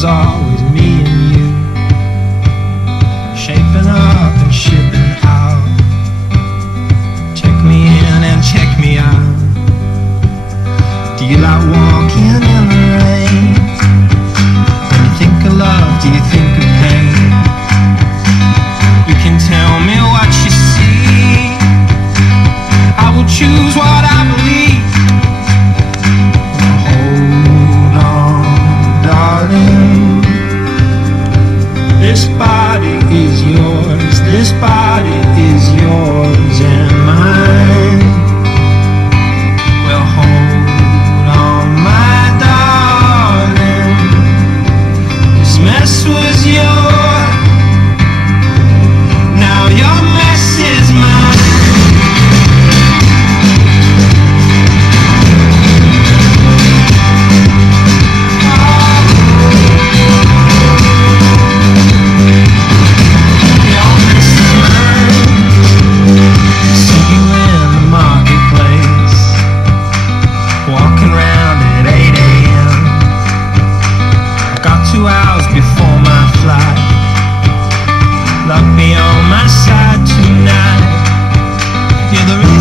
was always me and you, shaping up and shipping out. Check me in and check me out. Do you like walking in the rain? When you think of love, do you think of pain? You can tell me what you see, I will choose what I believe. This body is yours, this body is yours and mine. Well, hold on, my darling, this mess was yours, now your mess is mine. Love me on my side tonight. You're the reason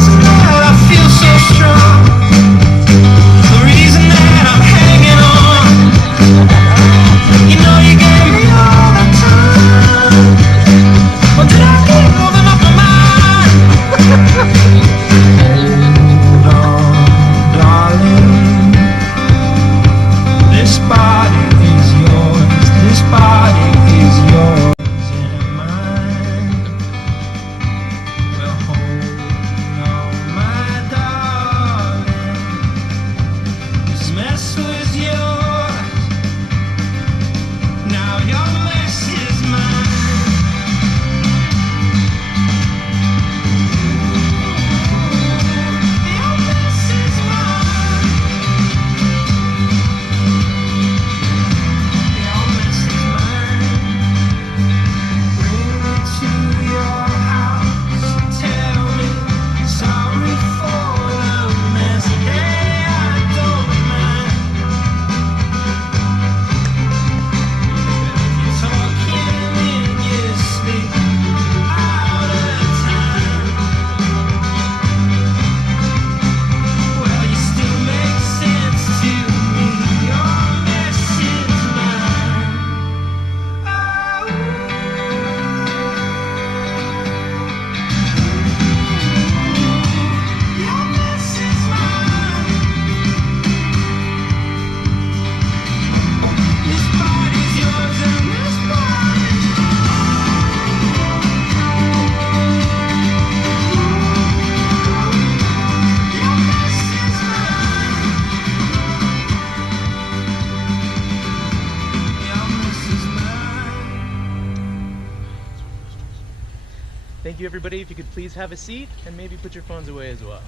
everybody, if you could please have a seat and maybe put your phones away as well.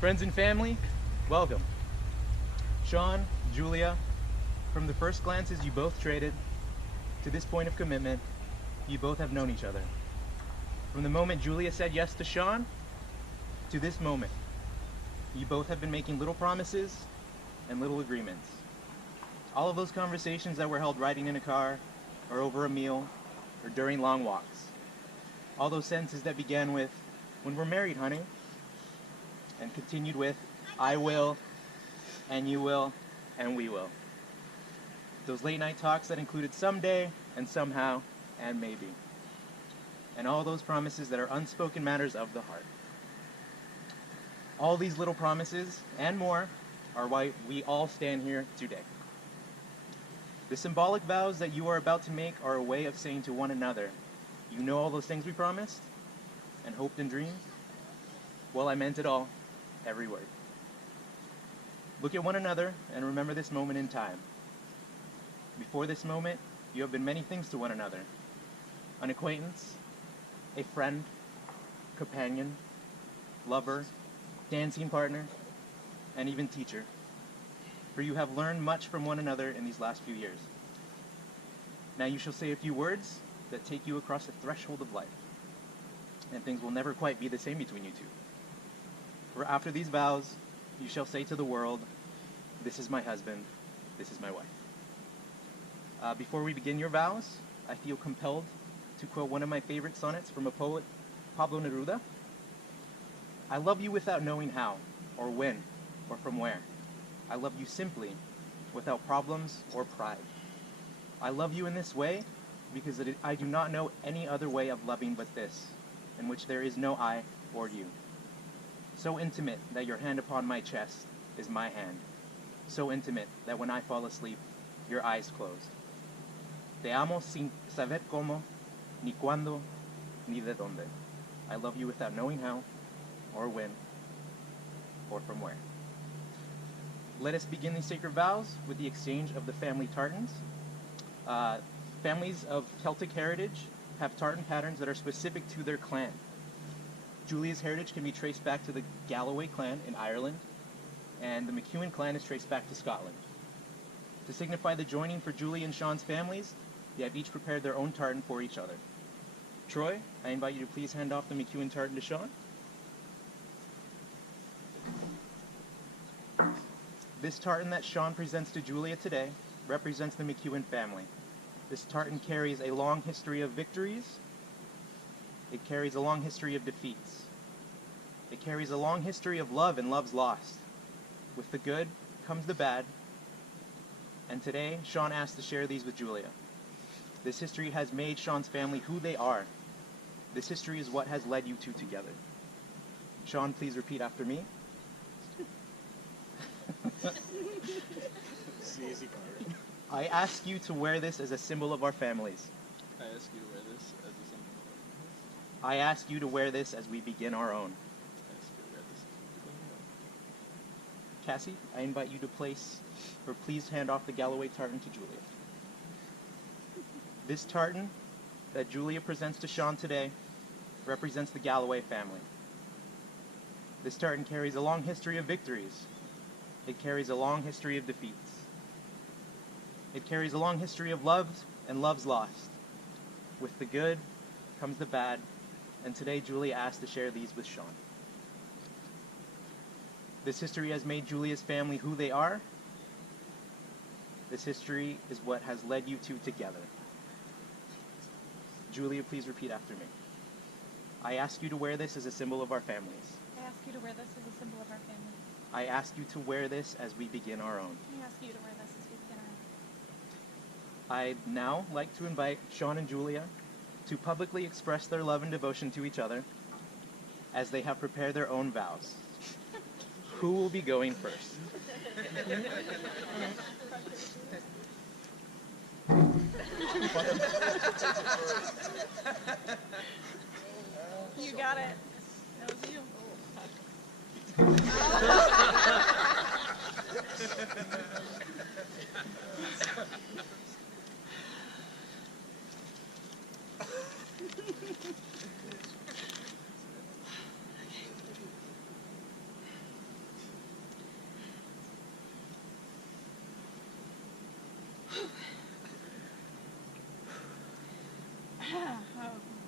Friends and family, welcome. Sean, Julia, from the first glances you both traded to this point of commitment, you both have known each other. From the moment Julia said yes to Sean to this moment, you both have been making little promises and little agreements. All of those conversations that were held riding in a car or over a meal or during long walks. All those sentences that began with, "When we're married, honey," and continued with, "I will, and you will, and we will." Those late night talks that included someday and somehow and maybe. And all those promises that are unspoken matters of the heart. All these little promises and more are why we all stand here today. The symbolic vows that you are about to make are a way of saying to one another, "You know all those things we promised and hoped and dreamed? Well, I meant it all, every word." Look at one another and remember this moment in time. Before this moment, you have been many things to one another. An acquaintance, a friend, companion, lover, dancing partner, and even teacher. For you have learned much from one another in these last few years. Now you shall say a few words that take you across the threshold of life, and things will never quite be the same between you two. For after these vows, you shall say to the world, "This is my husband, this is my wife." Before we begin your vows, I feel compelled to quote one of my favorite sonnets from a poet, Pablo Neruda. "I love you without knowing how, or when, or from where. I love you simply, without problems or pride. I love you in this way because I do not know any other way of loving but this, in which there is no I or you. So intimate that your hand upon my chest is my hand. So intimate that when I fall asleep, your eyes close. Te amo sin saber cómo, ni cuándo, ni de dónde. I love you without knowing how, or when, or from where." Let us begin these sacred vows with the exchange of the family tartans. Families of Celtic heritage have tartan patterns that are specific to their clan. Julia's heritage can be traced back to the Galloway clan in Ireland, and the McEwen clan is traced back to Scotland. To signify the joining for Julia and Sean's families, they have each prepared their own tartan for each other. Troy, I invite you to please hand off the McEwen tartan to Sean. This tartan that Sean presents to Julia today represents the McEwen family. This tartan carries a long history of victories. It carries a long history of defeats. It carries a long history of love and loves lost. With the good comes the bad. And today, Sean asked to share these with Julia. This history has made Sean's family who they are. This history is what has led you two together. Sean, please repeat after me. I ask you to wear this as a symbol of our families. I ask you to wear this as a symbol of our families. I ask you to wear this as we begin our own. I ask you to wear this as we begin our own. Cassie, I invite you to please hand off the Galloway tartan to Julia. This tartan that Julia presents to Sean today represents the Galloway family. This tartan carries a long history of victories. It carries a long history of defeats. It carries a long history of loves and loves lost. With the good comes the bad, and today Julia asked to share these with Sean. This history has made Julia's family who they are. This history is what has led you two together. Julia, please repeat after me. I ask you to wear this as a symbol of our families. I ask you to wear this as a symbol of our family. I ask you to wear this as we begin our own. I ask you to wear this as we begin our own. I'd now like to invite Sean and Julia to publicly express their love and devotion to each other as they have prepared their own vows. Who will be going first? You got it. That was you. Oh,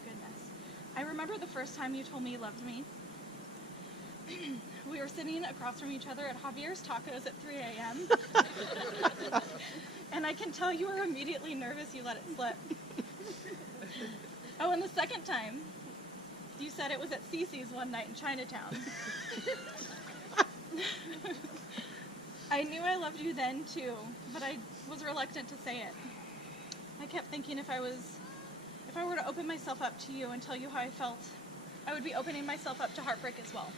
goodness. I remember the first time you told me you loved me. We were sitting across from each other at Javier's Tacos at 3 a.m. And I can tell you were immediately nervous you let it slip. Oh, and the second time, you said it was at Cece's one night in Chinatown. I knew I loved you then, too, but I was reluctant to say it. I kept thinking if I were to open myself up to you and tell you how I felt, I would be opening myself up to heartbreak as well.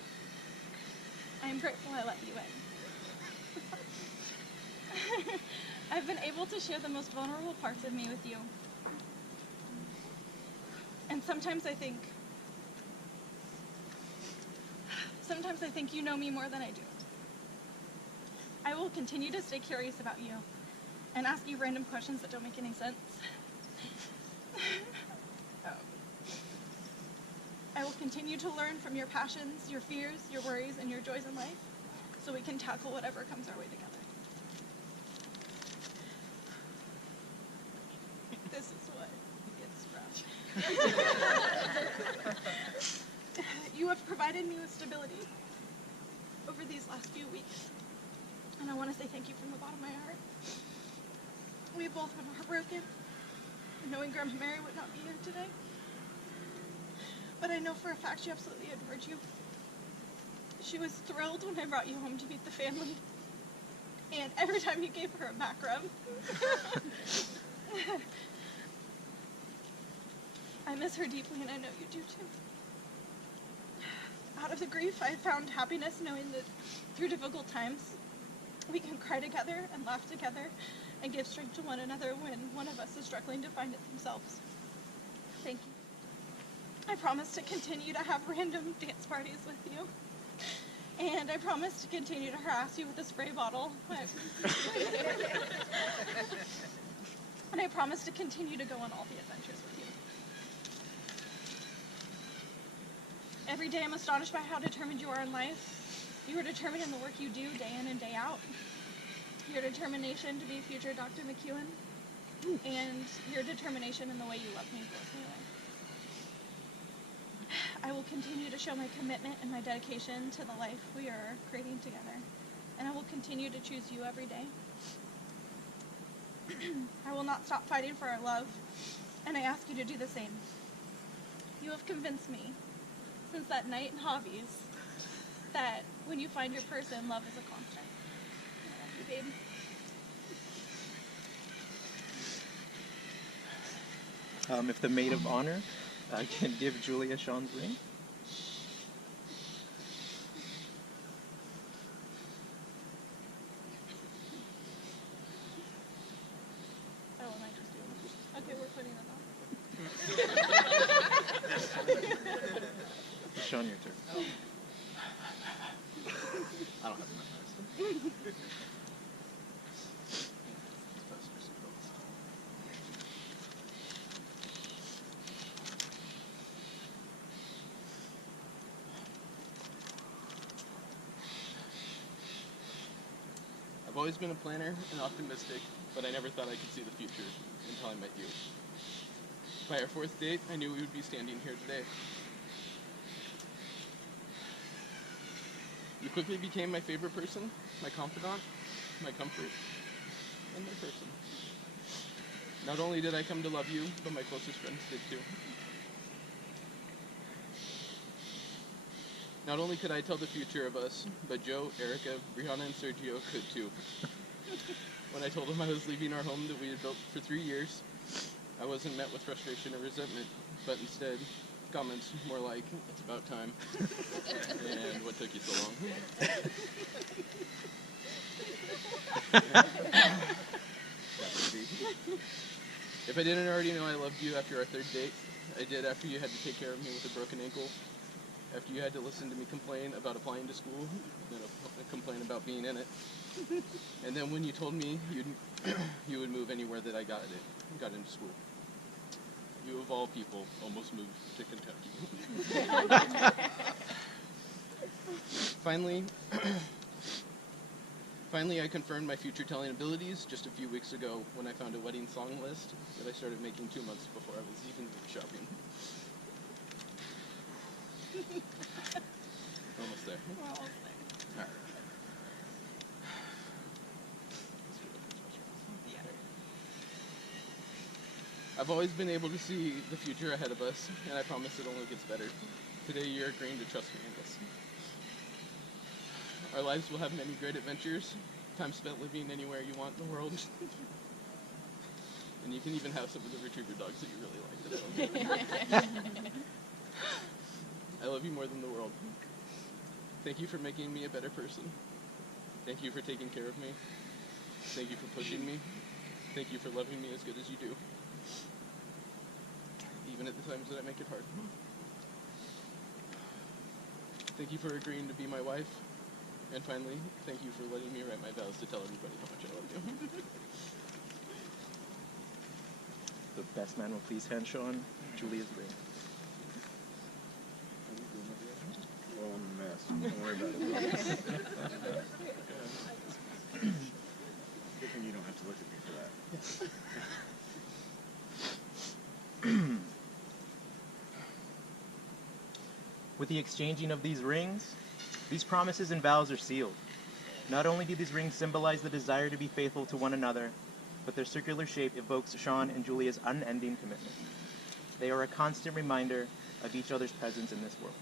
I am grateful I let you in. I've been able to share the most vulnerable parts of me with you. And sometimes I think you know me more than I do. I will continue to stay curious about you and ask you random questions that don't make any sense. I will continue to learn from your passions, your fears, your worries, and your joys in life, so we can tackle whatever comes our way together. This is what gets rough. You have provided me with stability over these last few weeks, and I want to say thank you from the bottom of my heart. We have both been heartbroken, knowing Grandma Mary would not be here today. But I know for a fact she absolutely adored you. She was thrilled when I brought you home to meet the family. And every time you gave her a back rub. I miss her deeply, and I know you do too. Out of the grief, I found happiness knowing that through difficult times, we can cry together and laugh together and give strength to one another when one of us is struggling to find it themselves. Thank you. I promise to continue to have random dance parties with you. And I promise to continue to harass you with a spray bottle. And I promise to continue to go on all the adventures with you. Every day I'm astonished by how determined you are in life. You are determined in the work you do day in and day out. Your determination to be future Dr. McEwen. And your determination in the way you love me blows me away. I will continue to show my commitment and my dedication to the life we are creating together. And I will continue to choose you every day. I will not stop fighting for our love, and I ask you to do the same. You have convinced me, since that night in Hobbies, that when you find your person, love is a constant. I love you, babe. If the maid of honor can give Julia Sean's ring. Oh, and I just do. Okay, we're putting it on. Sean, your turn. I don't have enough ice. I've always been a planner and optimistic, but I never thought I could see the future until I met you. By our fourth date, I knew we would be standing here today. You quickly became my favorite person, my confidant, my comfort, and my person. Not only did I come to love you, but my closest friends did too. Not only could I tell the future of us, but Joe, Erica, Brianna, and Sergio could too. When I told them I was leaving our home that we had built for 3 years, I wasn't met with frustration or resentment, but instead, comments more like, "It's about time," and "What took you so long?" If I didn't already know I loved you after our third date, I did after you had to take care of me with a broken ankle. After you had to listen to me complain about applying to school, complain about being in it. And then when you told me you would move anywhere that I got into school. You of all people almost moved to Kentucky. Finally, I confirmed my future telling abilities just a few weeks ago when I found a wedding song list that I started making 2 months before I was even shopping. Almost there. We're almost there. All right. Yeah. I've always been able to see the future ahead of us, and I promise it only gets better. Today, you're agreeing to trust me in this. Our lives will have many great adventures, time spent living anywhere you want in the world. And you can even have some of the retriever dogs that you really like. I love you more than the world. Thank you for making me a better person. Thank you for taking care of me. Thank you for pushing me. Thank you for loving me as good as you do. Even at the times that I make it hard. Thank you for agreeing to be my wife. And finally, thank you for letting me write my vows to tell everybody how much I love you. The best man will please hand Sean Julia's ring. Well, I'm a mess. Don't worry about it. Good thing you don't have to look at me for that. With the exchanging of these rings, these promises and vows are sealed. Not only do these rings symbolize the desire to be faithful to one another, but their circular shape evokes Sean and Julia's unending commitment. They are a constant reminder of each other's presence in this world.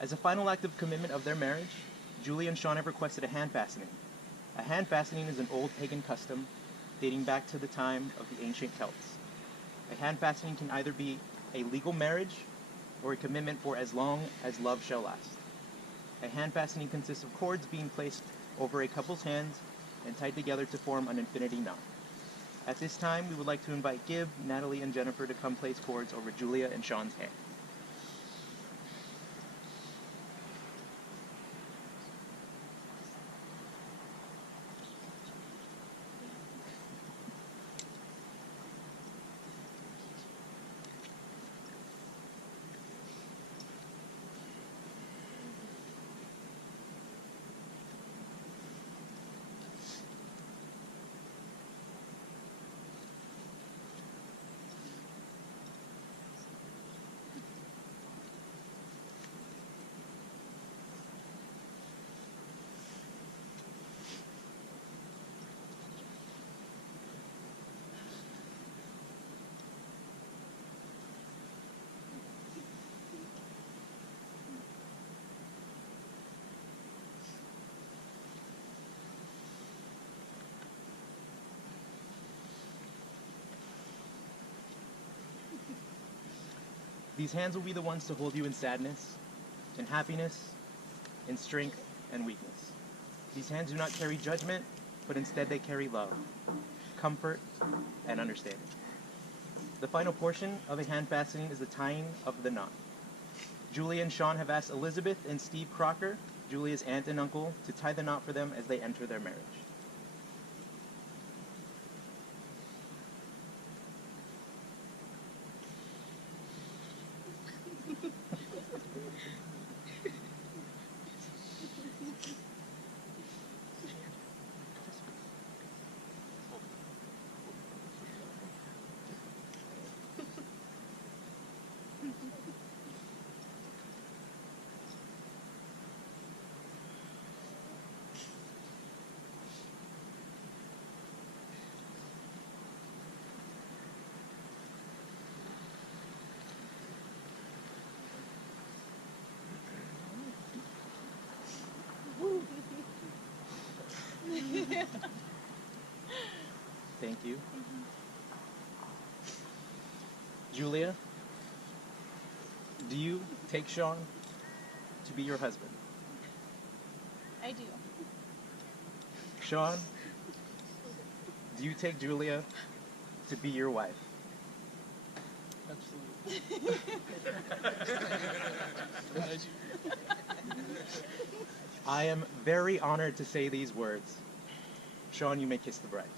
As a final act of commitment of their marriage, Julia and Sean have requested a hand fastening. A hand fastening is an old pagan custom dating back to the time of the ancient Celts. A hand fastening can either be a legal marriage or a commitment for as long as love shall last. A hand fastening consists of cords being placed over a couple's hands and tied together to form an infinity knot. At this time, we would like to invite Gib, Natalie, and Jennifer to come place cords over Julia and Sean's hand. These hands will be the ones to hold you in sadness, in happiness, in strength and weakness. These hands do not carry judgment, but instead they carry love, comfort, and understanding. The final portion of a hand fastening is the tying of the knot. Julia and Sean have asked Elizabeth and Steve Crocker, Julia's aunt and uncle, to tie the knot for them as they enter their marriage. Thank you. Julia, do you take Sean to be your husband? I do. Sean, do you take Julia to be your wife? Absolutely. Glad you- I am very honored to say these words. Sean, you may kiss the bride.